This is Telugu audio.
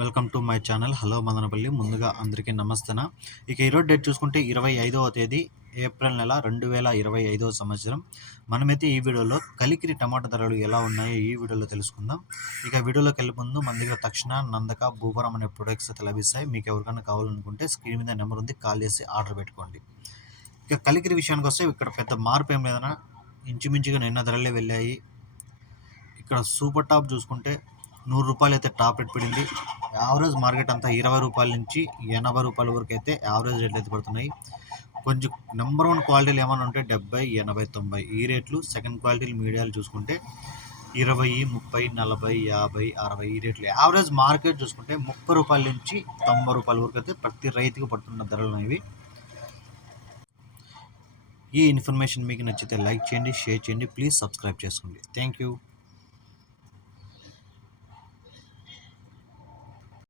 Welcome to my channel. Hello Madanapalle. ముందుగా అందరికీ నమస్తేన. ఇక ఈరోజు డేట్ చూసుకుంటే ఇరవై ఐదవ తేదీ ఏప్రిల్ నెల రెండు వేల ఇరవై ఐదవ సంవత్సరం. మనమైతే ఈ వీడియోలో కలికిరి టమాటా ధరలు ఎలా ఉన్నాయో ఈ వీడియోలో తెలుసుకుందాం. ఇక వీడియోలోకి వెళ్ళే ముందు మన దగ్గర తక్షణ నందక భూవరం అనే ప్రొడక్ట్స్ అయితే లభిస్తాయి. మీకు ఎవరికైనా కావాలనుకుంటే స్క్రీన్ మీద నెంబర్ ఉంది కాల్ చేసి ఆర్డర్ పెట్టుకోండి. ఇక కలికిరి విషయానికి వస్తే ఇక్కడ పెద్ద మార్పు ఏం లేదన్నా. ఇంచుమించుగా నిన్న ధరలే వెళ్ళాయి. ఇక్కడ సూపర్ టాప్ చూసుకుంటే నూరు రూపాయలు అయితే టాప్ రేట్ పడింది. యావరేజ్ మార్కెట్ అంతా ఇరవై రూపాయల నుంచి ఎనభై రూపాయల వరకు అయితే యావరేజ్ రేట్లు అయితే పడుతున్నాయి. కొంచెం నెంబర్ వన్ క్వాలిటీలు ఏమైనా ఉంటే డెబ్బై ఎనభై తొంభై ఈ రేట్లు. సెకండ్ క్వాలిటీలు మీడియాలు చూసుకుంటే ఇరవై ముప్పై నలభై యాభై అరవై ఈ రేట్లు. యావరేజ్ మార్కెట్ చూసుకుంటే ముప్పై రూపాయల నుంచి తొంభై రూపాయల వరకు అయితే ప్రతి రైతుకు పడుతున్న ధరలు అనేవి. ఈ ఇన్ఫర్మేషన్ మీకు నచ్చితే లైక్ చేయండి షేర్ చేయండి ప్లీజ్ సబ్స్క్రైబ్ చేసుకోండి. Thank you.